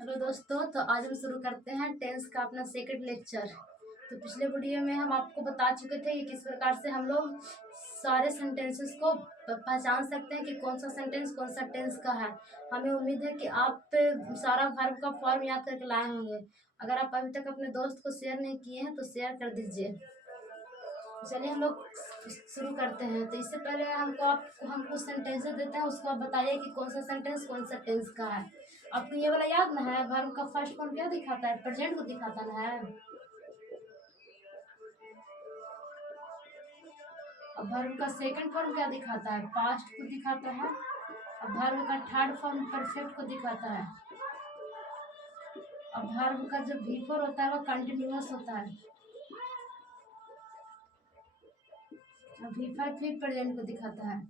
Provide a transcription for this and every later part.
Hello दोस्तों, तो आज हम शुरू करते हैं टेंस का अपना सेकंड लेक्चर। तो पिछले वीडियो में हम आपको बता चुके थे कि किस प्रकार से हम लोग सारे सेंटेंसेस को पहचान सकते हैं कि कौन सा सेंटेंस कौन सा टेंस का है। हमें उम्मीद है कि आप सारा वर्ब का फॉर्म याद करके लाए होंगे। अगर आप अभी तक अपने दोस्त को शेयर नहीं किए हैं तो शेयर कर दीजिए। चलिए हम लोग शुरू करते हैं। तो इससे पहले हम कुछ सेंटेंसेस देते हैं, उसको आप बताइए कि कौन सा सेंटेंस कौन सा टेंस का है। आपको ये वाला याद ना है? वर्ब का फर्स्ट फॉर्म क्या दिखाता है? प्रेजेंट को दिखाता ना है। अब वर्ब का सेकंड फॉर्म क्या दिखाता है? पास्ट को दिखाता है। अब वर्ब का थर्ड फॉर्म परफेक्ट को दिखाता है। अब वर्ब का जो बिफोर होता है वो कंटिन्यूअस होता है। अब V5 फिर प्रेजेंट को दिखाता है।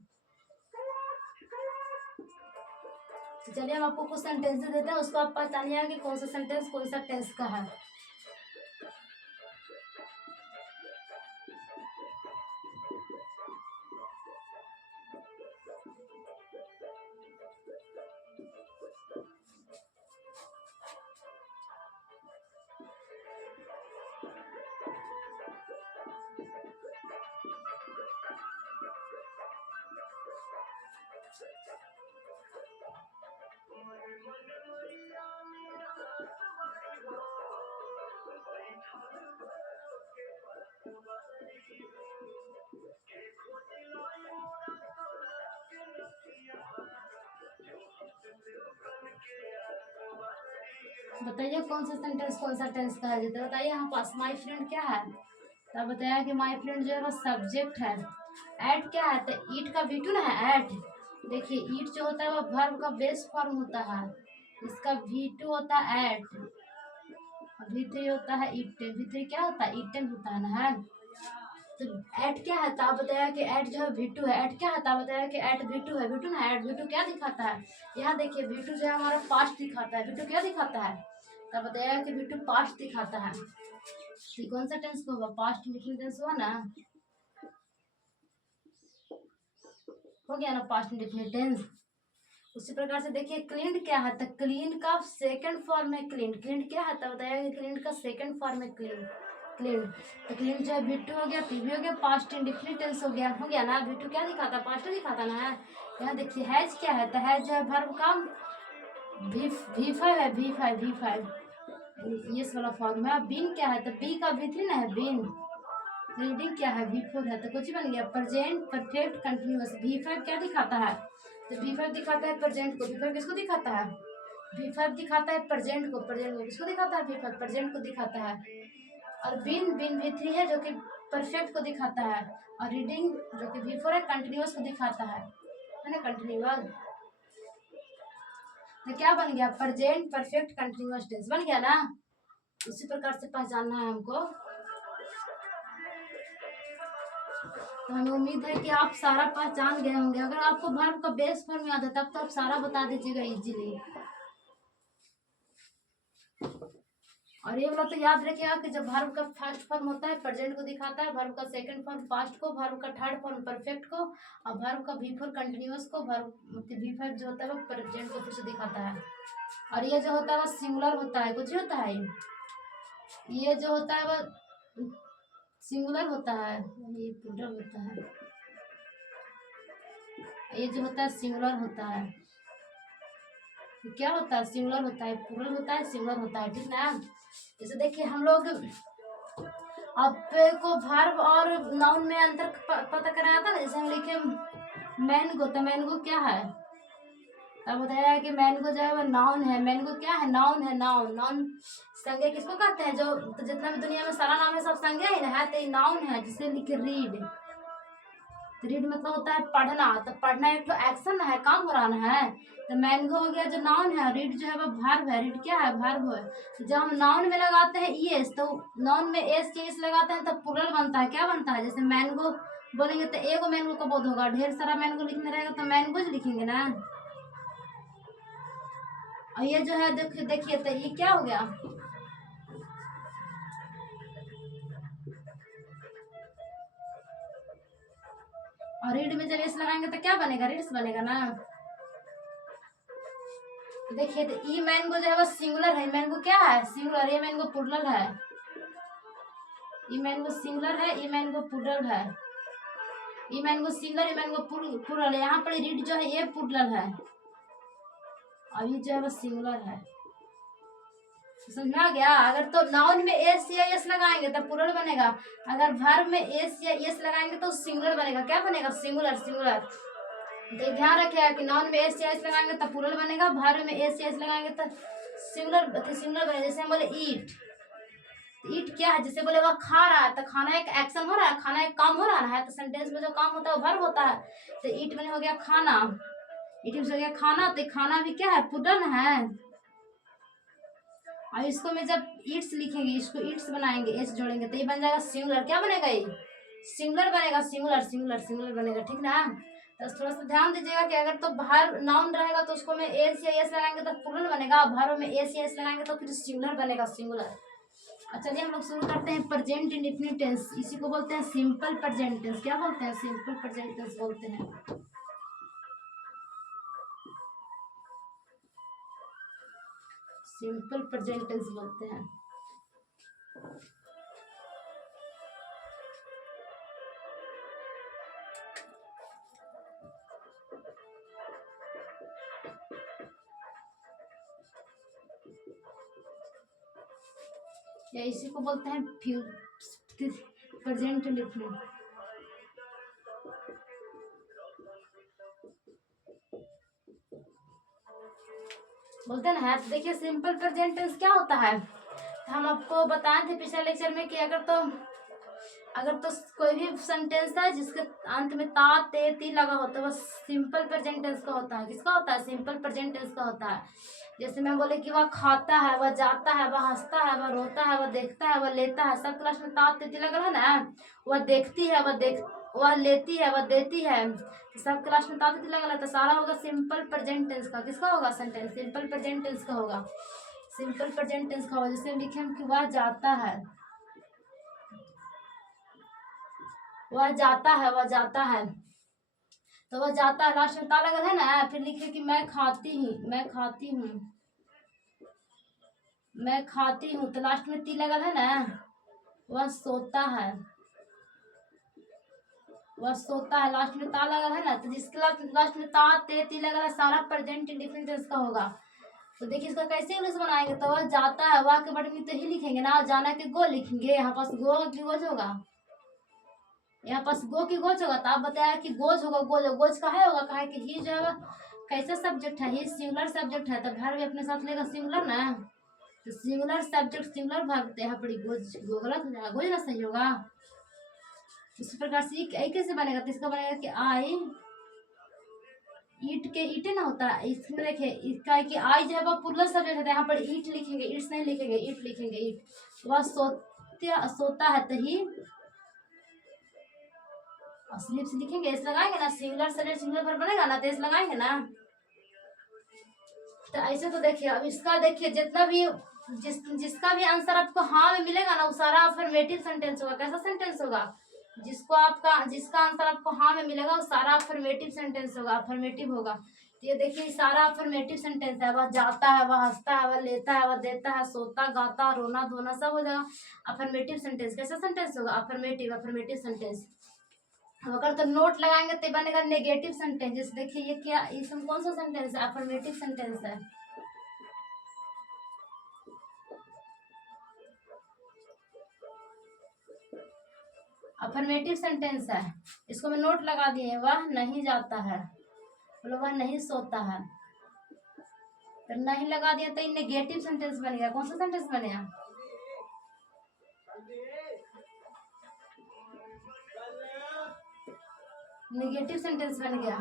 तो चलिए हम आपको कुछ सेंटेंसेस देते हैं, उसको आप पहचानिएगा कि कौन सा सेंटेंस कौन सा टेंस का है। बताइए कौन सा सेंटेंस कौन सा टेंस का है। जैसे बताइए यहाँ पास माई फ्रेंड क्या है, तब बताया कि माई फ्रेंड जो है वो सब्जेक्ट है। एट क्या है? तो ईट का V2 ना है एट। देखिए ईट जो होता है वो वर्ब का बेस फॉर्म होता है, इसका V2 होता है एट। V3 होता है ईटेन। V3 क्या होता है? ईटेन होता है ना है। तो एट क्या है? तो आप बताया कि एट जो है V2 है। एट क्या है? तो आप बताया कि एट V2 है। V2 ना एट V2 क्या दिखाता है? यहाँ देखिए V2 जो है हमारा पास्ट दिखाता है। V2 क्या दिखाता है? तब बताया कि V2 पास्ट दिखाता है। तो कौन सा टेंस को होगा? पास्ट इंडेफिनिट टेंस हुआ ना, हो गया ना पास्ट इंडेफिनिट टेंस। उसी प्रकार से देखिए क्लीन क्या है? तो क्लीन का सेकंड फॉर्म है क्लीन। क्लीन क्या है? तो बताया कि क्लीन का सेकंड फॉर्म है क्लीन। क्लीन तो क्लीन जो है V2 हो गया, पीवी हो गया, पास्ट इंडेफिनिट टेंस हो गया ना। V2 क्या दिखाता? पास्ट दिखाता ना है। यहाँ देखिए हैज क्या है? तो हैज जो है वर्ब का V5 है। V5 ये वाला फॉर्म है। बीन क्या है? तो बी का V3 ना है बीन। रीडिंग क्या है? V4 है। तो कुछ बन गया प्रेजेंट परफेक्ट कंटिन्यूअस। V5 क्या दिखाता है? तो V5 दिखाता है प्रेजेंट को। V5 किसको दिखाता है? V5 दिखाता है प्रेजेंट को। प्रेजेंट को किसको दिखाता है? V5 प्रेजेंट को दिखाता है। और बिन बिन V3 है जो कि परफेक्ट को दिखाता है। और रीडिंग जो कि V4 है कंटिन्यूअस को दिखाता है ना, कंटिन्यूअस। तो क्या बन गया? प्रेजेंट परफेक्ट कंटिन्यूअस टेंस बन गया ना। उसी प्रकार से पहचानना है हमको। तो हमें उम्मीद है कि आप सारा पहचान गए होंगे। अगर आपको वर्ब का बेस फॉर्म याद है तब तो आप सारा बता दीजिएगा इजीली। और ये वाला तो याद रखिएगा कि जब वर्ब का फर्स्ट फॉर्म होता है प्रेजेंट को दिखाता है, वर्ब का सेकंड फॉर्म पास्ट को, वर्ब का थर्ड फॉर्म परफेक्ट को, और वर्ब का V4 कंटिन्यूअस को, वर्ब V5 जो होता है वो प्रेजेंट को फिर से दिखाता है। और ये जो होता है वो सिंगुलर होता है। कुछ होता है ये जो होता है वो सिंगुलर होता है, ये प्लूरल होता है। ये जो होता है सिंगुलर होता है। क्या होता है? सिंगुलर होता है, प्लूरल होता है, सिंगुलर होता है, ठीक ना। जैसे देखिए हम लोग आपको वर्ब और नाउन में अंतर पता कराया था ना। जैसे हम लिखे मैंगो, तो मैंगो क्या है? तब बताया कि मैंगो जो है वो नाउन है। मैंगो क्या है? नाउन है। नाउन नाउन संज्ञा किसको कहते हैं? जो तो जितना भी दुनिया में सारा नाम है सब संज्ञा ही ना है, तो ये नाउन है। जिसे लिखे रीड। रीड मतलब होता है पढ़ना। तो पढ़ना एक तो एक्शन है, काम हो रहा है। तो मैंगो हो गया जो नाउन है, रीड जो है वो वर्ब है। रीड क्या है? वर्ब है। जब हम नाउन में लगाते हैं एस, तो नाउन में एस के एस लगाते हैं तो प्लूरल बनता है। क्या बनता है? जैसे मैंगो बोलेंगे तो एगो मैंगो का बोध होगा। ढेर सारा मैंगो लिखने रहेगा तो मैंगोज लिखेंगे ना। और ये जो है देखिए तो ये क्या हो गया? और रीड में जब एस लगाएंगे तो क्या बनेगा? रीड्स बनेगा ना। देखिए तो ई मैंगो जो है वो सिंगुलर है, मैंगो क्या है, सिंगुलर, ये मैंगो प्लूरल है, ई मैंगो सिंगुलर है, ई मैंगो प्लूरल है, ई मैंगो सिंगुलर, ई मैंगो प्लूरल है। यहाँ पर रीड जो है ये प्लूरल है, और ये जो है वो सिंगुलर है। समझ में आ गया? अगर तो नाउन में एस या एस लगाएंगे तो प्लूरल बनेगा, अगर वर्ब में एस या एस लगाएंगे तो सिंगुलर बनेगा। क्या बनेगा? Singular, singular. तो ध्यान रखिएगा कि नाउन में एस या एस लगाएंगे तो प्लूरल बनेगा, वर्ब में एस या एस लगाएंगे तो सिंगुलर, सिंगुलर बनेगा। जैसे हम बोले ईट, ईट क्या है, जैसे बोले वह खा रहा है, तो खाना एक एक्शन हो रहा है, खाना एक काम हो रहा है, तो सेंटेंस में जो काम होता है वो वर्ब होता है। तो ईट मैंने हो गया खाना, ईट हो गया खाना, तो खाना भी क्या है, प्लूरल है। और इसको में जब ईट्स लिखेंगे, इसको ईट्स बनाएंगे, एस जोड़ेंगे तो ये बन जाएगा सिंगुलर। क्या बनेगा? ये सिंगुलर बनेगा, सिंगुलर, सिंगुलर, सिंगुलर बनेगा। ठीक ना? तो थोड़ा सा ध्यान दीजिएगा कि अगर तो बाहर नाउन रहेगा तो उसको में एस या एस लगाएंगे तो प्लूरल बनेगा, बाहर में एस या एस लगाएंगे तो फिर सिंगुलर बनेगा, सिंगुलर। चलिए हम लोग शुरू करते हैं प्रेजेंट इंडेफिनिट टेंस। इसी को बोलते हैं सिंपल प्रेजेंट टेंस। क्या बोलते हैं? सिंपल प्रेजेंट टेंस बोलते हैं। सिंपल प्रेजेंट टेंस बोलते हैं। या इसी को बोलते हैं प्रेजेंट इंडेफिनिट। बोलते हैं ना। तो देखिए सिंपल प्रेजेंट टेंस क्या होता है, हम आपको बताए थे पिछले लेक्चर में कि अगर तो कोई भी सेंटेंस है जिसके अंत में ता ते ती लगा होता है, वह सिंपल प्रेजेंट टेंस का होता है। किसका होता है? सिंपल प्रेजेंट टेंस का होता है। जैसे मैं बोले कि वह खाता है, वह जाता है, वह हंसता है, वह रोता है, वह देखता है, वह लेता है। सब क्लास में ता ते ती लगा है ना। वह देखती है, वह लेती है, वह देती है। सब क्लास में ता ते ती लगा, तो सारा होगा सिंपल प्रेजेंट टेंस का। किसका होगा? सेंटेंस सिंपल प्रेजेंट टेंस का होगा। सिंपल प्रेजेंट टेंस का होगा। जैसे लिखे कि वह जाता है, वह जाता है, वह जाता है, तो वह जाता है लास्ट में ता लगल है ना। फिर लिखे कि मैं खाती हूँ, मैं खाती हूँ, मैं खाती हूँ, तो लास्ट में ती लगल है ना। वह सोता है, वह सोता है, लास्ट में ता लगल है ना। तो जिसके लास्ट में ता ते ती लगल है, सारा प्रेजेंट इंडेफिनिट टेंस का होगा। तो देखिए इसका कैसे इंग्लिश बनाएंगे, तो वह जाता है, वह के वर्ड में तो ही लिखेंगे ना, जाना के गो लिखेंगे। यहाँ पास गो की गोज होगा, यहाँ पास गो की गोज होगा। तो आप बताया कि गोज होगा, गोज गोज काहे होगा? काहे कि ही जो है कैसा सब्जेक्ट है, ही सिंगुलर सब्जेक्ट है, तो वर्ब भी अपने साथ लेगा सिंगुलर ना। तो सिंगुलर सब्जेक्ट सिंगुलर वर्ब, यहाँ पर गोज गो गलत हो जाएगा, गोज ना सही होगा। इस प्रकार से एक कैसे बनेगा? तो इसका बनेगा कि आई ईट के ईटे ना होता है। इसमें देखिए इसका कि आई जो है वो प्लूरल सब्जेक्ट है, यहाँ पर ईट लिखेंगे, ईट्स नहीं लिखेंगे, ईट लिखेंगे, ईट। वह सोता है, तो ही स्लिप्स लिखेंगे, एस लगाएंगे ना, सिंगुलर सब्जेक्ट सिंगुलर वर्ब बनेगा ना, तो एस लगाएंगे ना। तो ऐसे तो देखिए अब इसका देखिए जितना भी जिसका भी आंसर आपको हाँ में मिलेगा ना, वो सारा अफर्मेटिव सेंटेंस होगा। कैसा सेंटेंस होगा? जिसका आंसर आपको हाँ में मिलेगा वो सारा अफर्मेटिव सेंटेंस होगा, अफर्मेटिव होगा। तो ये देखिए सारा अफर्मेटिव सेंटेंस है। वह जाता है, वह हंसता है, वह लेता है, वह देता है, सोता, गाता, रोना धोना सब हो जाएगा अफर्मेटिव सेंटेंस। कैसा सेंटेंस होगा? Affirmative, affirmative sentence. अब अगर तो नोट लगाएंगे तो बनेगा नेगेटिव सेंटेंस। जैसे देखिए ये क्या, इसमें कौन सा सेंटेंस है? अफर्मेटिव सेंटेंस है। अफर्मेटिव सेंटेंस है, इसको मैं नोट लगा दिए। वह नहीं जाता है, बोलो वह नहीं सोता है, तो नहीं लगा दिया तो नेगेटिव सेंटेंस बनेगा। कौन सा सेंटेंस बनेगा? नेगेटिव सेंटेंस बन गया।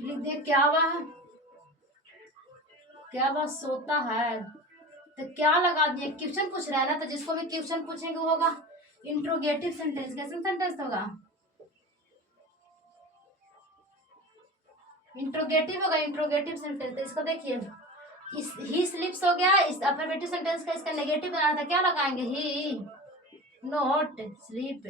लिख दिए क्या वह सोता है, तो क्या लगा दिए? क्वेश्चन पूछ रहा है ना, तो जिसको भी क्वेश्चन पूछेंगे वो होगा इंट्रोगेटिव सेंटेंस। कैसा सेंटेंस होगा? इंट्रोगेटिव होगा, इंट्रोगेटिव सेंटेंस। तो इसको देखिए इस ही स्लिप्स हो गया, इस अफर्मेटिव सेंटेंस का इसका नेगेटिव बनाना था, क्या लगाएंगे? ही नोट स्लीप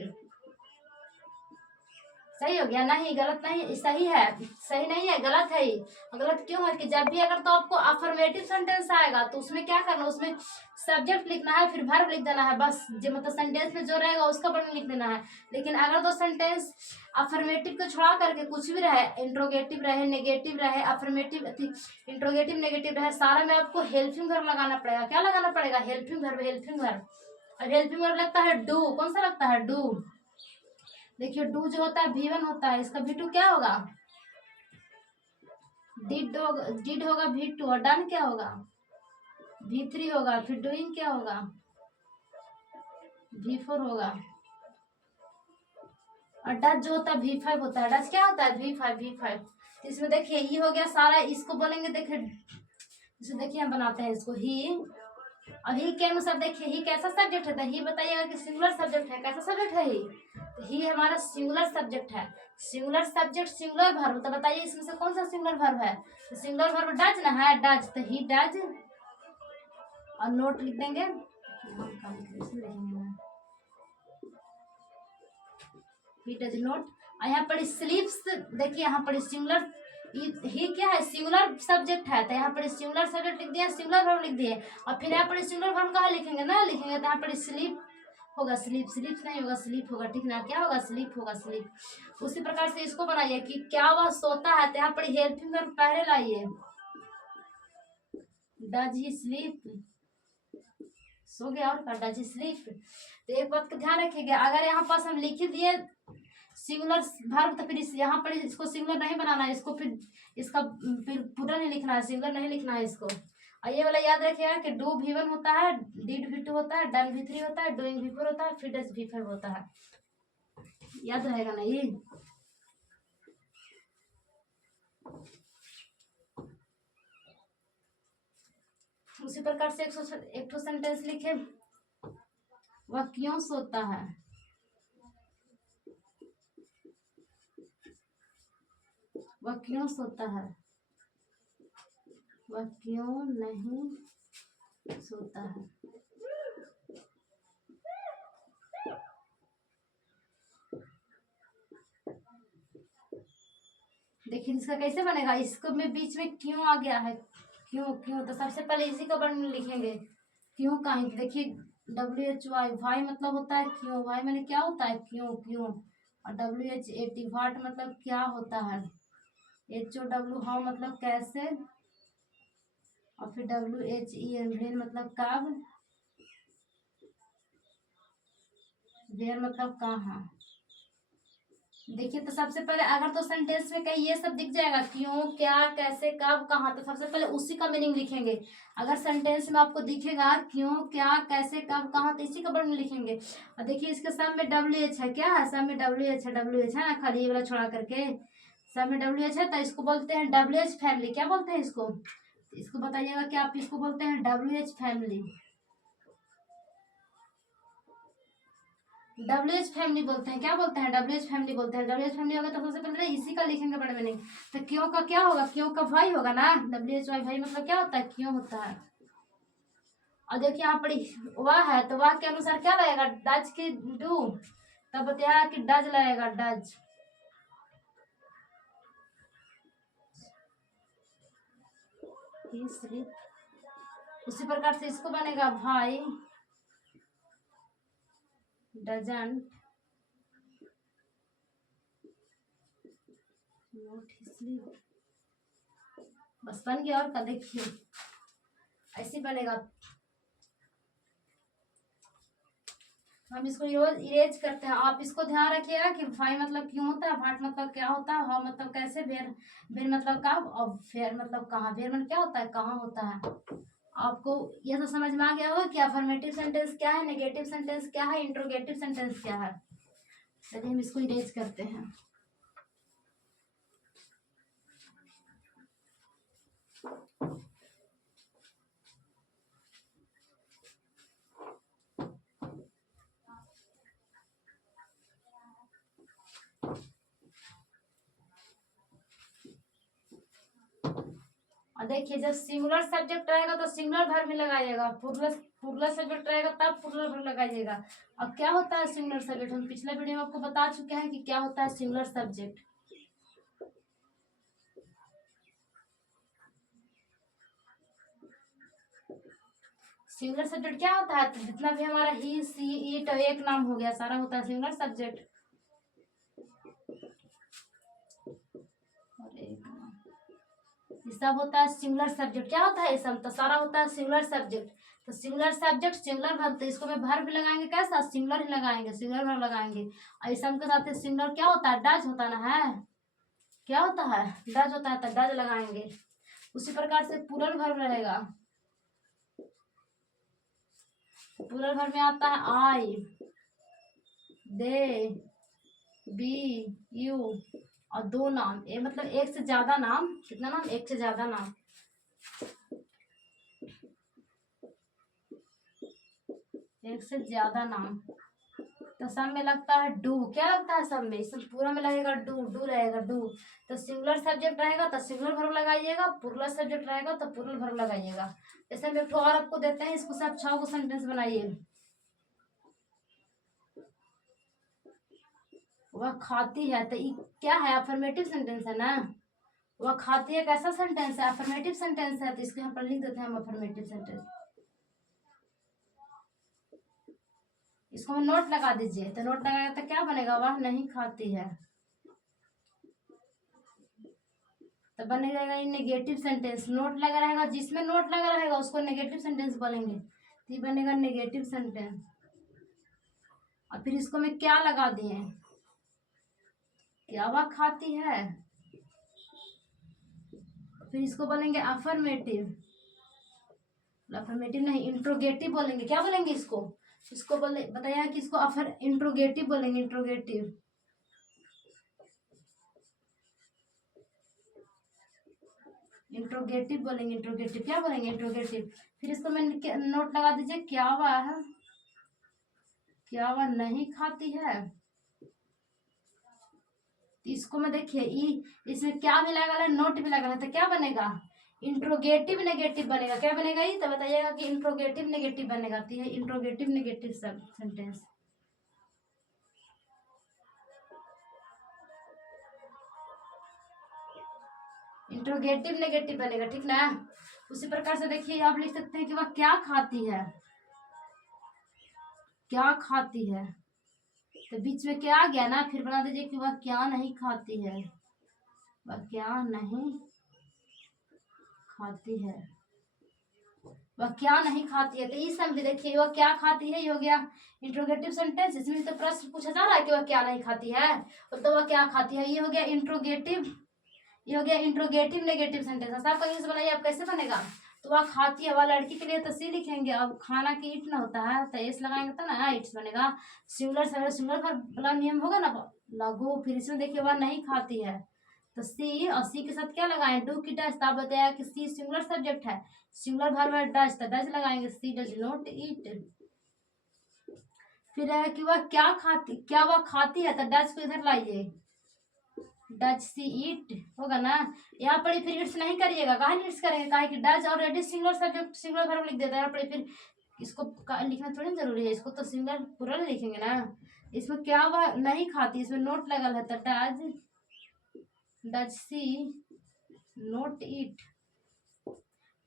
सही हो गया? नहीं, गलत नहीं, सही है। सही नहीं है, गलत है ही। गलत क्यों है कि जब भी अगर तो आपको अफर्मेटिव सेंटेंस आएगा तो उसमें क्या करना, उसमें सब्जेक्ट लिखना है, फिर वर्ब लिख देना है, बस जो मतलब सेंटेंस में जो रहेगा उसका वर्णन लिख देना है। लेकिन अगर तो सेंटेंस अफर्मेटिव को छुड़ा करके कुछ भी रहे, इंट्रोगेटिव रहे, नेगेटिव रहे, अफर्मेटिव इंट्रोगेटिव नेगेटिव रहे, सारा में आपको हेल्पिंग वर्ब लगाना पड़ेगा। क्या लगाना पड़ेगा? Helping verb, helping verb. और हेल्पिंग वर्ब लगता है डू। कौन सा लगता है? डू। देखिए डू जो होता है V1 होता है, इसका V2 क्या होगा? डिड होगा V2, और डन क्या होगा? V3 होगा। फिर डूइंग क्या होगा? V4 होगा। और डच जो होता है V5 होता है। डच क्या होता है? V5। तो इसमें देखिए ये हो गया सारा, इसको बोलेंगे। देखिए इसमें देखिए हम बनाते हैं इसको ही। और ही के अनुसार देखिए ही कैसा सब्जेक्ट है? ही बताइएगा कि सिंगुलर सब्जेक्ट है। कैसा सब्जेक्ट है ही? तो ही हमारा सिंगुलर सब्जेक्ट है। सिंगुलर सब्जेक्ट सिंगुलर वर्ब, तो बताइए इसमें से कौन सा सिंगुलर वर्ब है? तो सिंगुलर वर्ब डज ना है, डज। तो ही डज। और नोट लिख देंगे, ही डज नोट। और यहाँ पर स्लीप्स, देखिए यहाँ पर सिंगुलर, ही क्या है? सिंगुलर सब्जेक्ट है। तो यहाँ पर सिंगुलर सब्जेक्ट लिख दिया, सिंगुलर वर्ब लिख दिए। और फिर यहाँ पर सिंगुलर वर्ब कहाँ लिखेंगे? ना लिखेंगे तो यहाँ पर स्लीप होगा। स्लीप्स नहीं होगा, स्लीप होगा। ठीक ना? क्या होगा? स्लीप होगा, स्लीप। उसी प्रकार से इसको बनाइए कि क्या वह सोता है, तो यहाँ पर हेल्पिंग वर्ब पहले लाइए। Does he sleep? सो गया। और डज ही स्लीप? तो एक बात का ध्यान रखिएगा, अगर यहाँ पास हम लिख दिए सिंगुलर वर्ब तो फिर यहाँ पर इसको सिंगुलर नहीं बनाना है, इसको फिर इसका फिर पूरा नहीं लिखना है, सिंगुलर नहीं लिखना है इसको। और ये वाला याद रखिएगा कि डू V1 होता है, डिड V2 होता है, डन V3 होता है, डूइंग V4 होता है, फिर डज V5 होता है। याद रहेगा ना ये? उसी प्रकार से एक तो सेंटेंस लिखे, वह क्यों सोता है? वह क्यों सोता है? वह क्यों नहीं सोता है? देखिए इसका कैसे बनेगा, इसको में बीच में क्यों आ गया है, क्यों क्यों। तो सबसे पहले इसी का वर्णन लिखेंगे। क्यों का ही देखिए WHY, वाई मतलब होता है क्यों, वाई मैंने क्या होता है? क्यों क्यों। और WHAT वाट मतलब क्या होता है। HOW हाउ मतलब कैसे। और फिर WHEN वेन मतलब कब। वेयर मतलब कहाँ। देखिए तो सबसे पहले अगर तो सेंटेंस में कहीं ये सब दिख जाएगा, क्यों, क्या, कैसे, कब, कहाँ, तो सबसे पहले उसी का मीनिंग लिखेंगे। अगर सेंटेंस में आपको दिखेगा क्यों, क्या, कैसे, कब, कहाँ, तो इसी का वर्णन लिखेंगे। और देखिए इसके सब में WH है। क्या है? सब में WH है। WH है ना, खाली ये वाला छोड़ा करके सब में WH है, तो इसको बोलते हैं WH फैमिली। क्या बोलते हैं इसको? इसको बताइएगा कि आप इसको बोलते हैं WH फैमिली। WH फैमिली बोलते हैं। क्या बोलते हैं? WH फैमिली बोलते हैं। WH फैमिली होगा तो सबसे पहले इसी का लिखेंगे बड़े मीनिंग। तो क्यों का क्या होगा? क्यों का भाई होगा ना। WHY भाई मतलब क्या होता है? क्यों होता है। और देखिए यहाँ पर वह है, तो वह के अनुसार क्या लगेगा? डज की डू। तब बताया कि डज लगेगा, डज। उसी प्रकार से इसको बनेगा भाई डजंट नोट स्लीप। बस बन गया। और का देखिए ऐसे बनेगा। हम इसको इरेज करते हैं। आप इसको ध्यान रखिएगा कि भाई मतलब क्यों होता है, भाट मतलब क्या होता है, हाउ मतलब कैसे, भेर भेर मतलब कब, और फेर मतलब कहाँ। भेर मतलब क्या होता है? कहाँ होता है। आपको ये तो समझ में आ गया होगा कि अफर्मेटिव सेंटेंस क्या है, नेगेटिव सेंटेंस क्या है, इंट्रोगेटिव सेंटेंस क्या है। चलिए हम इसको इरेज करते हैं। और देखिए जब सिंगुलर सब्जेक्ट रहेगा तो सिंगुलर वर्ब में लगाइएगा, प्लूरल सब्जेक्ट रहेगा तब प्लूरल वर्ब लगाइएगा। अब क्या होता है सिंगुलर सब्जेक्ट, हम पिछले वीडियो में आपको बता चुके हैं कि क्या होता है सिंगुलर सब्जेक्ट। सिंगुलर सब्जेक्ट क्या होता है, तो जितना भी हमारा ही, सी, इट और एक नाम हो गया, सारा होता है सिंगुलर सब्जेक्ट। और एक नाम, ये सब होता है सिंगुलर सब्जेक्ट। क्या होता है ये सब, तो सारा होता है सिंगुलर सब्जेक्ट। तो सिंगुलर सब्जेक्ट सिंगुलर वर्ब, तो इसको में वर्ब भी लगाएंगे, कैसा सिंगुलर ही लगाएंगे, सिंगुलर वर्ब लगाएंगे। और इस सब के साथ सिंगुलर क्या होता है, डज होता ना है, क्या होता है डज होता है, तो डज लगाएंगे। उसी प्रकार से प्लूरल वर्ब रहेगा, प्लूरल वर्ब में आता है आई, दे, बी, यू और दो नाम, ये मतलब एक से ज्यादा नाम, कितना नाम, एक से ज्यादा नाम, एक से ज्यादा नाम। तो सब में लगता है डू, क्या लगता है सब में, सब पूरा में लगेगा डू, डू रहेगा डू। तो सिंगुलर सब्जेक्ट रहेगा तो सिंगुलर वर्ब लगाइएगा, प्लूरल सब्जेक्ट रहेगा तो प्लूरल वर्ब लगाइएगा। जैसे हम एक और आपको देते हैं, इसको सब 6 को सेंटेंस बनाइए। वह खाती है, तो ये क्या है, अफर्मेटिव सेंटेंस है ना। वह खाती है कैसा सेंटेंस है, अफर्मेटिव सेंटेंस है, तो इसको यहाँ पर लिख देते हैं हम अफर्मेटिव सेंटेंस। इसको हम नोट लगा दीजिए, तो नोट लगाएगा तो क्या बनेगा, वह नहीं खाती है, तो बने रहेगा ये नेगेटिव सेंटेंस। नोट लगा रहेगा, जिसमें नोट लगा रहेगा उसको नेगेटिव सेंटेंस बोलेंगे, तो ये बनेगा नेगेटिव सेंटेंस। और फिर इसको मैं क्या लगा दिए, क्या वह खाती है, फिर इसको बोलेंगे अफर्मेटिव, अफर्मेटिव नहीं इंट्रोगेटिव बोलेंगे, क्या बोलेंगे इसको, इसको बोले बताया कि इसको इंट्रोगेटिव बोलेंगे, इंट्रोगेटिव। इंट्रोगेटिव बोलेंगे, इंट्रोगेटिव क्या बोलेंगे, इंट्रोगेटिव। फिर इसको मैं नोट लगा दीजिए, क्या वह नहीं खाती है। इसको मैं देखिए इसमें क्या भी लगा है, नोट भी लगा है, तो क्या बनेगा, इंट्रोगेटिव नेगेटिव बनेगा। क्या बनेगा ये, तो बताइएगा कि इंट्रोगेटिव नेगेटिव बनेगा, तो ये इंट्रोगेटिव नेगेटिव सब सेंटेंस। इंट्रोगेटिव नेगेटिव बनेगा, ठीक ना। उसी प्रकार से देखिए आप लिख सकते हैं कि वह क्या खाती है, क्या खाती है, तो बीच में क्या आ गया ना, फिर बना दीजिए कि वह क्या नहीं खाती है, वह क्या नहीं खाती है, वह क्या नहीं खाती है। तो इस समय देखिए वह क्या खाती है, ये हो गया इंट्रोगेटिव सेंटेंस। इसमें तो प्रश्न पूछा जा रहा है कि वह क्या नहीं खाती है, तो वह क्या खाती है, ये हो गया इंट्रोगेटिव, ये हो गया इंट्रोगेटिव नेगेटिव सेंटेंस। ऐसा आप इंग्लिश बनाइए, आप कैसे बनेगा, तो वह खाती है, वह लड़की के लिए तो सी लिखेंगे, अब खाना की ईट ना होता है तो एस लगाएंगे तो ना इट्स बनेगा। सिंगुलर सिंगुलर वाला नियम होगा ना लागू। फिर इसमें देखिए वह नहीं खाती है, तो सी, और सी के साथ क्या लगाएं, डू की डज। आप बताया कि सी सिंगुलर सब्जेक्ट है, सिंगुलर वर्ब है डज, तो डज लगाएंगे, सी डज नॉट ईट। फिर है कि वह क्या वह खाती है, तो डज को इधर लाइए, डज सी ईट होगा ना। यहाँ पर फिर इट्स नहीं करिएगा, कहा इट्स करेंगे, कहा कि does already singular subject singular verb लिख देता है। यहाँ पर फिर इसको लिखना थोड़ी जरूरी है, इसको तो सिंगुलर पूरा लिखेंगे ना। इसमें क्या वह नहीं खाती, इसमें नोट लगल है, तो डज सी नोट ईट।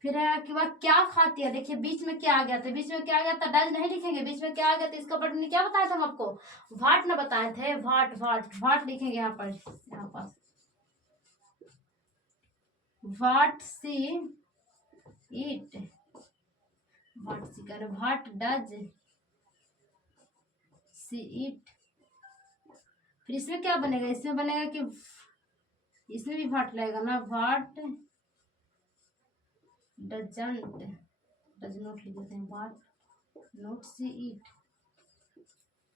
फिर है कि वह क्या खाती है, देखिए बीच में क्या आ गया था, बीच में क्या आ गया था, डज नहीं लिखेंगे, बीच में क्या आ गया था, इसका बटन क्या बताया था हम आपको, वाट ना बताए थे, वाट वाट वाट लिखेंगे यहाँ पर, यहाँ पास वाट सी ईट, वाट सी कर वाट डज सी ईट। फिर इसमें क्या बनेगा, इसमें बनेगा कि इसमें भी वाट लगेगा ना, वाट डजंट, डज नॉट लिख देते हैं, वाट नॉट सी ईट।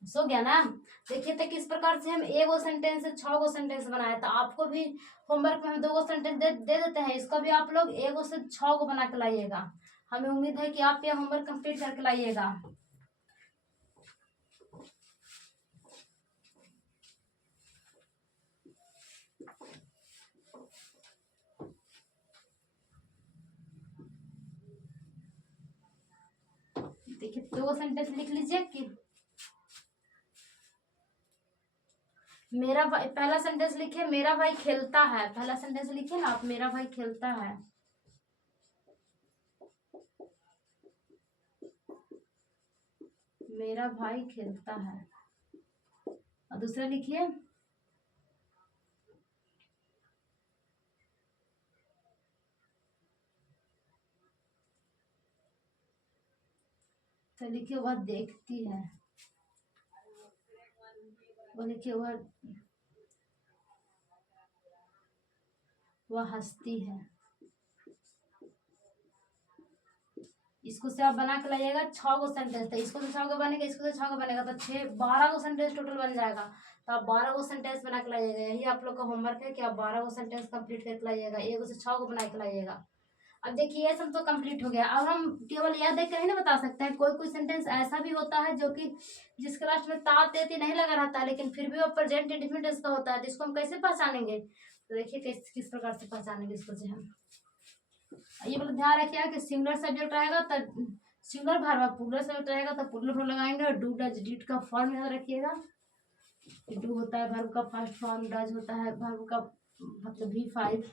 सो गया ना। देखिए तो किस प्रकार से हम एगो सेंटेंस से 6 गो सेंटेंस बनाए, तो आपको भी होमवर्क में हम 2 गो सेंटेंस दे देते हैं, इसका भी आप लोग एगो से 6 गो बना के लाइएगा। हमें उम्मीद है कि आप ये होमवर्क कंप्लीट करके लाइएगा। वो सेंटेंस लिख लीजिए कि मेरा भाई, पहला सेंटेंस लिखिए मेरा भाई खेलता है, पहला सेंटेंस लिखिए ना आप, मेरा भाई खेलता है। मेरा भाई खेलता है। और दूसरा लिखिए तो लिखिए वह देखती है, वो लिखिए वह हंसती है। इसको से आप बना के लाइएगा 6 गो सेंटेंस था, इसको तो 6 गो बनेगा, इसको तो 6 गो बनेगा, तो 12 गो सेंटेंस टोटल बन जाएगा। तो आप 12 गो सेंटेंस बना के लाइएगा, यही आप लोग का होमवर्क है कि आप 12 गो सेंटेंस कंप्लीट करके लाइएगा, 1 से 6 गो बना के लाइएगा। अब देखिए ये सब तो कंप्लीट हो गया। अब हम केवल यह देख कर ही नहीं बता सकते हैं, कोई कोई सेंटेंस ऐसा भी होता है जो कि जिसके लास्ट में ता तेती नहीं लगा रहता है, लेकिन फिर भी वो प्रेजेंट इंडेफिनिट टेंस का होता है, तो इसको हम कैसे पहचानेंगे? तो देखिए किस प्रकार से पहचानेंगे इसको जो हम, ये मतलब ध्यान रखिएगा कि सिंगुलर सब्जेक्ट रहेगा तो सिंगुलर वर्ब, प्लूरल सब्जेक्ट रहेगा तो प्लूरल वर्ब लगाएंगे। और डू डज डिड का फॉर्म याद रखिएगा, डू होता है वर्ब का फर्स्ट फॉर्म, डज होता है वर्ब का मतलब V5।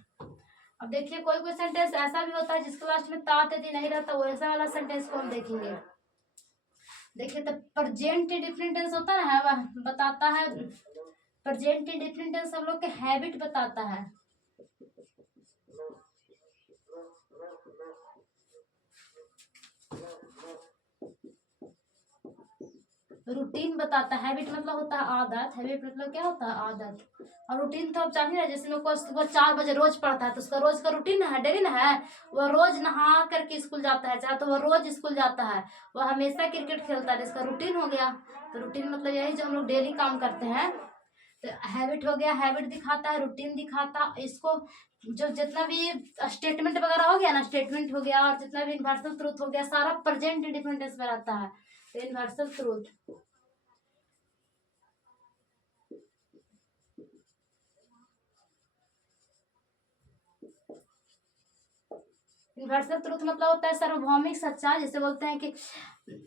अब देखिए कोई कोई सेंटेंस ऐसा भी होता है जिसके लास्ट में ता तेती नहीं रहता, वो ऐसा वाला सेंटेंस को हम देखेंगे। देखिए तो प्रेजेंट इंडेफिनिट टेंस होता है वह बताता है, प्रेजेंट इंडेफिनिट टेंस हम लोग के हैबिट बताता है। रूटीन बताता है, हैबिट मतलब होता है आदत, हैबिट मतलब क्या होता है आदत। और रूटीन तो आप जान ही रहे, जैसे मेरे को सुबह 4 बजे रोज पढ़ता है तो उसका रोज का रूटीन है, डेली ना है। वह रोज नहा करके स्कूल जाता है, चाहे तो वह रोज स्कूल जाता है। वह हमेशा क्रिकेट खेलता है, इसका रूटीन हो गया। तो रूटीन मतलब यही जो हम लोग डेली काम करते हैं। तो हैबिट हो गया, हैबिट दिखाता है, रूटीन दिखाता इसको। जो जितना भी स्टेटमेंट वगैरह हो गया ना, स्टेटमेंट हो गया और जितना भी यूनिवर्सल ट्रूथ हो गया, सारा प्रेजेंट इंडेफिनिट टेंस में रहता है। यूनिवर्सल ट्रूथ, यूनिवर्सल ट्रूथ मतलब होता है सार्वभौमिक सच्चाई। जैसे बोलते हैं कि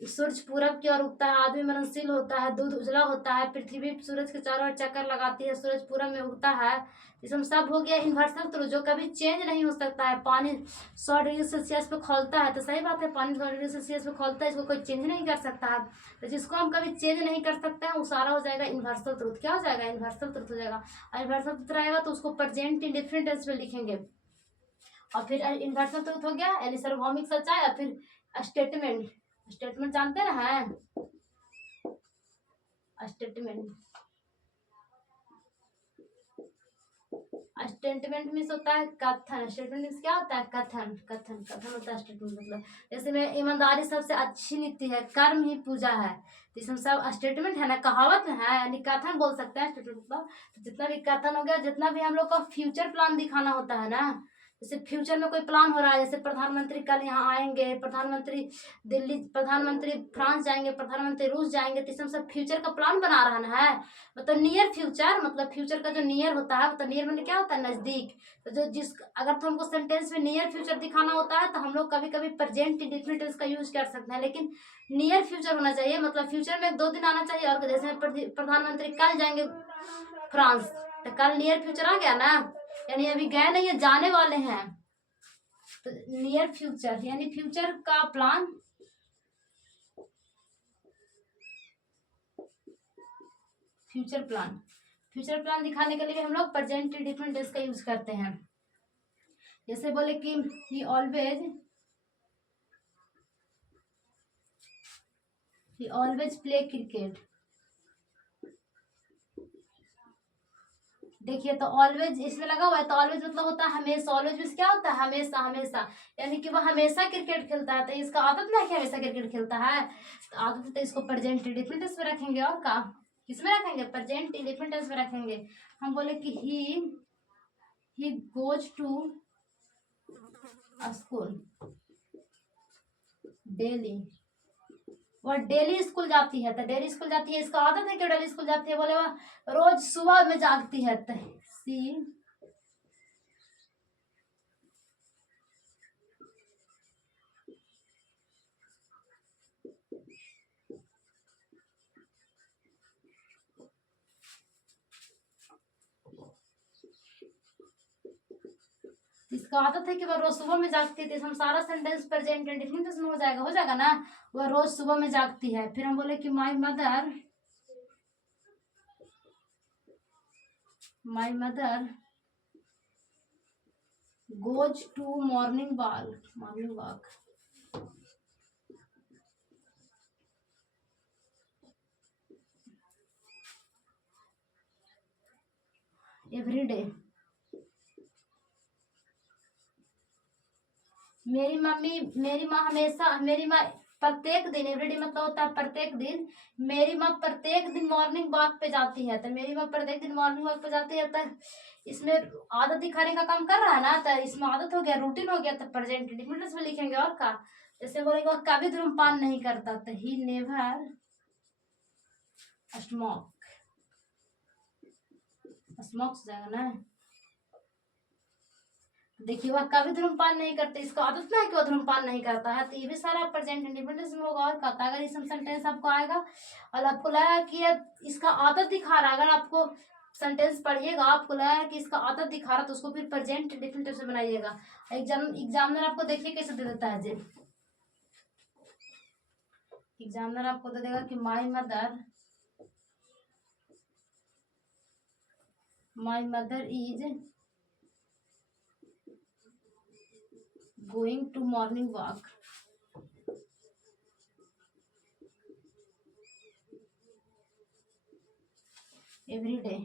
सूरज पूरब की ओर उगता है, आदमी मननशील होता है, दूध उजला होता है, पृथ्वी सूरज के चारों ओर चक्कर लगाती है, सूरज पूरब में उगता है। इसमें सब हो गया यूनिवर्सल ट्रूथ, जो कभी चेंज नहीं हो सकता है। पानी 100 डिग्री सेल्सियस पे खौलता है, तो सही बात है, पानी 100 डिग्री सेल्सियस पे खौलता है, इसको कोई चेंज नहीं कर सकता है। तो जिसको हम कभी चेंज नहीं कर सकते हैं वो सारा हो जाएगा यूनिवर्सल ट्रूथ। क्या हो जाएगा? यूनिवर्सल ट्रूथ हो जाएगा। और यूनिवर्सल ट्रूथ रहेगा तो उसको प्रेजेंट इंडेफिनिट टेंस में लिखेंगे। और फिर यूनिवर्सल ट्रूथ हो गया यानी सार्वभौमिक सच्चाई। और फिर स्टेटमेंट, स्टेटमेंट जानते ना है, स्टेटमेंट, स्टेटमेंट मीन्स होता है कथन। स्टेटमेंट मीन्स क्या होता है? कथन, कथन, कथन होता है स्टेटमेंट मतलब। जैसे में ईमानदारी सबसे अच्छी नीति है, कर्म ही पूजा है, तो इसमें सब स्टेटमेंट है ना, कहावत है, यानी कथन बोल सकते हैं स्टेटमेंट मतलब। तो जितना भी कथन हो गया, जितना भी हम लोग का फ्यूचर प्लान दिखाना होता है ना, जैसे फ्यूचर में कोई प्लान हो रहा है, जैसे प्रधानमंत्री कल यहाँ आएंगे, प्रधानमंत्री दिल्ली, प्रधानमंत्री फ्रांस जाएंगे, प्रधानमंत्री रूस जाएंगे, तो इसमें सब फ्यूचर का प्लान बना रहा है। मतलब नियर फ्यूचर, मतलब फ्यूचर का जो नियर होता है, मतलब नियर में क्या होता है? नजदीक। तो जो जिस अगर तो हमको सेंटेंस में नियर फ्यूचर दिखाना होता है तो हम लोग कभी कभी प्रेजेंट इंडेफिनिट टेंस का यूज कर सकते हैं, लेकिन नियर फ्यूचर होना चाहिए, मतलब फ्यूचर में 2 दिन आना चाहिए। और जैसे प्रधानमंत्री कल जाएंगे फ्रांस, तो कल नियर फ्यूचर आ गया ना, यानी अभी गए नहीं है, जाने वाले हैं। तो नियर फ्यूचर यानी फ्यूचर का plan, future plan, future plan दिखाने के लिए हम लोग प्रेजेंट इंडेफिनिट टेंस का यूज करते हैं। जैसे बोले कि ही ऑलवेज प्ले क्रिकेट। देखिए तो ऑलवेज इसमें लगा हुआ है, तो ऑलवेज मतलब होता है हमेशा। ऑलवेज मीन्स क्या होता है? हमेशा, हमेशा, यानी कि वह हमेशा क्रिकेट खेलता है, तो इसका आदत ना है कि हमेशा क्रिकेट खेलता है, तो आदत है, तो इसको प्रेजेंट इंडेफिनिट टेंस में रखेंगे। और का किसमें रखेंगे? प्रेजेंट इंडेफिनिट टेंस में रखेंगे। हम बोले कि he goes to school daily, वह डेली स्कूल जाती है, तो डेली स्कूल जाती है, इसका आदत है कि डेली स्कूल जाती है। बोले वह रोज सुबह में जागती है, तो सी इसका आदत है कि वह रोज सुबह में जागती थी, हम सारा सेंटेंस प्रेजेंट इंडेफिनिट में हो जाएगा ना। वह रोज सुबह में जागती है। फिर हम बोले कि my mother goes to morning walk every day. मेरी माँ प्रत्येक दिन, एवरीडे मतलब होता है प्रत्येक दिन। मेरी माँ प्रत्येक दिन मॉर्निंग वॉक पे जाती है। तो मेरी माँ प्रत्येक दिन मॉर्निंग वॉक पे जाती है, तो इसमें आदत दिखाने का काम कर रहा है ना, तो इसमें आदत हो गया, रूटीन हो गया, तो प्रेजेंट इंडेफिनिट में लिखेंगे। और का जैसे बोलेंगे वह कभी धूम्रपान नहीं करता, तो ही नेवर स्मोक्स जाएगा ना। देखिए वह कभी धूम्रपान नहीं करते, इसको आदत ना है कि वह धूम्रपान नहीं करता है, तो ये भी सारा प्रेजेंट इंडिपेंडेंस में होगा। और कहता अगर इसमें सेंटेंस आपको आएगा और आपको लगा कि ये इसका आदत दिखा रहा है, अगर आपको सेंटेंस पढ़िएगा आपको लगा कि इसका आदत दिखा रहा है, तो उसको फिर प्रेजेंट इंडिपेंडेंस से बनाइएगा। एग्जामिनर आपको देखिए कैसे दे देता है जी। एग्जामिनर आपको दे देगा कि my mother is going to morning walk every day.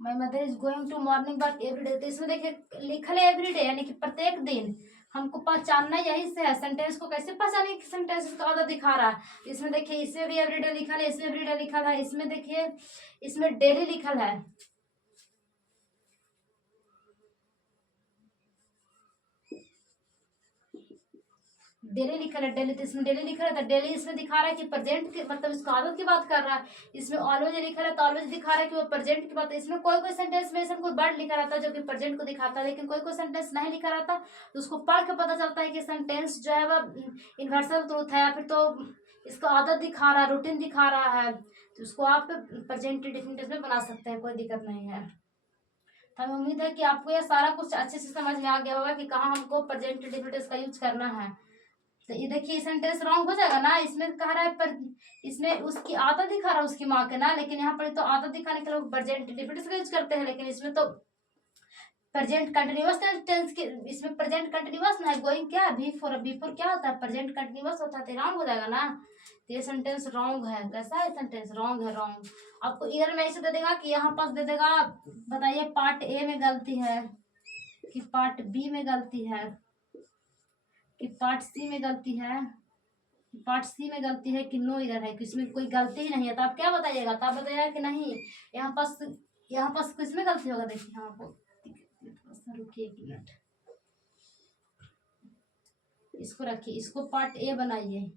My mother is going to morning walk every day. तो इसमें देखिए लिखल है एवरी डे, यानी कि प्रत्येक दिन। हमको पहचानना यही से है, सेंटेंस को कैसे पहचाने कि सेंटेंस का आदत दिखा रहा है। इसमें देखिए इसमें भी एवरीडे लिखा है, इसमें एवरीडे लिखा है, इसमें देखिए इसमें डेली लिखल है। डेली लिखा है, डेली, तो इसमें डेली लिखा है, तो डेली इसमें दिखा रहा है कि प्रेजेंट की मतलब इसको आदत की बात कर रहा है। इसमें ऑलवेज लिखा है, तो ऑलवेज दिखा रहा है कि वो प्रेजेंट की बात है। इसमें कोई कोई सेंटेंस में ऐसा कोई वर्ड लिखा रहता है जो कि प्रेजेंट को दिखाता है, लेकिन कोई कोई सेंटेंस नहीं लिखा रहता, तो उसको पढ़ के पता चलता है कि सेंटेंस जो है वह यूनिवर्सल ट्रूथ है, फिर तो इसका आदत दिखा रहा है, रूटीन दिखा रहा है, तो उसको आप प्रेजेंट इंडेफिनिट में बना सकते हैं, कोई दिक्कत नहीं है। तो हमें उम्मीद है कि आपको यह सारा कुछ अच्छे से समझ में आ गया होगा कि कहाँ हमको प्रेजेंट इंडेफिनिट का यूज करना है। तो ये देखिए सेंटेंस रॉन्ग हो जाएगा ना। इसमें कह रहा है पर इसमें उसकी आदत दिखा रहा है उसकी माँ के ना, लेकिन यहाँ पर तो आदत दिखाने के लोग प्रेजेंट इंडेफिनिट का यूज करते हैं, लेकिन इसमें तो प्रेजेंट कंटिन्यूअस टेंस के, इसमें प्रेजेंट कंटिन्यूअस ना है। गोइंग क्या है, बिफोर क्या होता है, प्रेजेंट कंटिन्यूअस होता है, तो रॉन्ग हो जाएगा ना। तो ये सेंटेंस रॉन्ग है। कैसा है सेंटेंस, रॉन्ग है, रॉन्ग। आपको इधर में ऐसे दे देगा कि यहाँ पास दे देगा, बताइए पार्ट ए में गलती है कि पार्ट बी में गलती है कि पार्ट सी में गलती है, पार्ट सी में गलती है कि नो इधर है कि इसमें कोई गलती ही नहीं है। तो आप क्या बताइएगा, तो आप बताइएगा कि नहीं यहाँ पास किसमें गलती होगा। देखिए यहाँ पर थोड़ा सा रुकिए एक मिनट, इसको रखिए, इसको पार्ट ए बनाइए,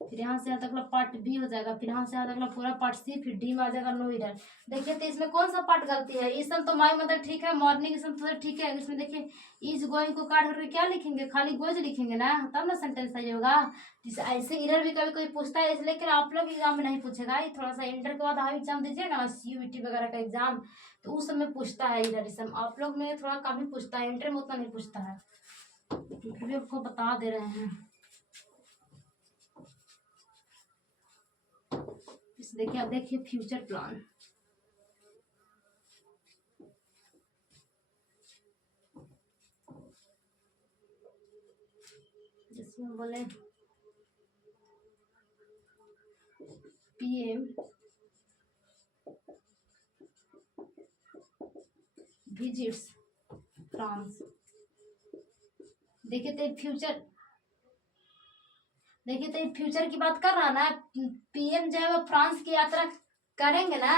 फिर यहाँ से यहाँ तक पार्ट बी हो जाएगा, फिर यहाँ से यहाँ तक पूरा पार्ट सी, फिर डी में आ जाएगा नो इधर। देखिए तो इसमें कौन सा पार्ट गलती है। इसमें तो माई मदर ठीक है, मॉर्निंग इसमें तो ठीक है। इसमें देखिए इज गोइंग को काट करके क्या लिखेंगे, खाली गोज लिखेंगे ना, तब ना सेंटेंस सही होगा। जिसे ऐसे इधर भी कभी कोई पूछता है, इसलिए लेकिन आप लोग एग्जाम में नहीं पूछेगा। ये थोड़ा सा इंटर के बाद हाई एग्जाम दीजिएगा ना, CUET वगैरह का एग्जाम, तो उस समय पूछता है इधर। इस आप लोग में थोड़ा कम ही पूछता है, इंटर में उतना नहीं पूछता है, क्योंकि भी आपको बता दे रहे हैं। देखिए अब देखिए फ्यूचर प्लान, जिसमें बोले PM विजिट्स फ्रांस। देखिए तो फ्यूचर की बात कर रहा ना। PM जो है वो फ्रांस की यात्रा करेंगे ना,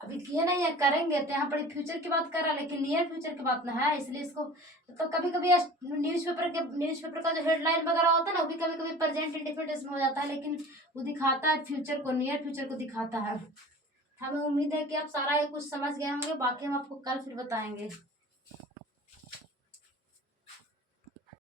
अभी किए नहीं है, करेंगे, तो यहाँ पर फ्यूचर की बात कर रहा है, लेकिन नियर फ्यूचर की बात ना है, इसलिए इसको तो कभी कभी न्यूज़पेपर का जो हेडलाइन वगैरह होता है ना, वो भी कभी कभी प्रेजेंट इंडेफिनिट में हो जाता है, लेकिन वो दिखाता है फ्यूचर को, नियर फ्यूचर को दिखाता है। हमें उम्मीद है कि आप सारा ये कुछ समझ गए होंगे, बाकी हम आपको कल फिर बताएंगे।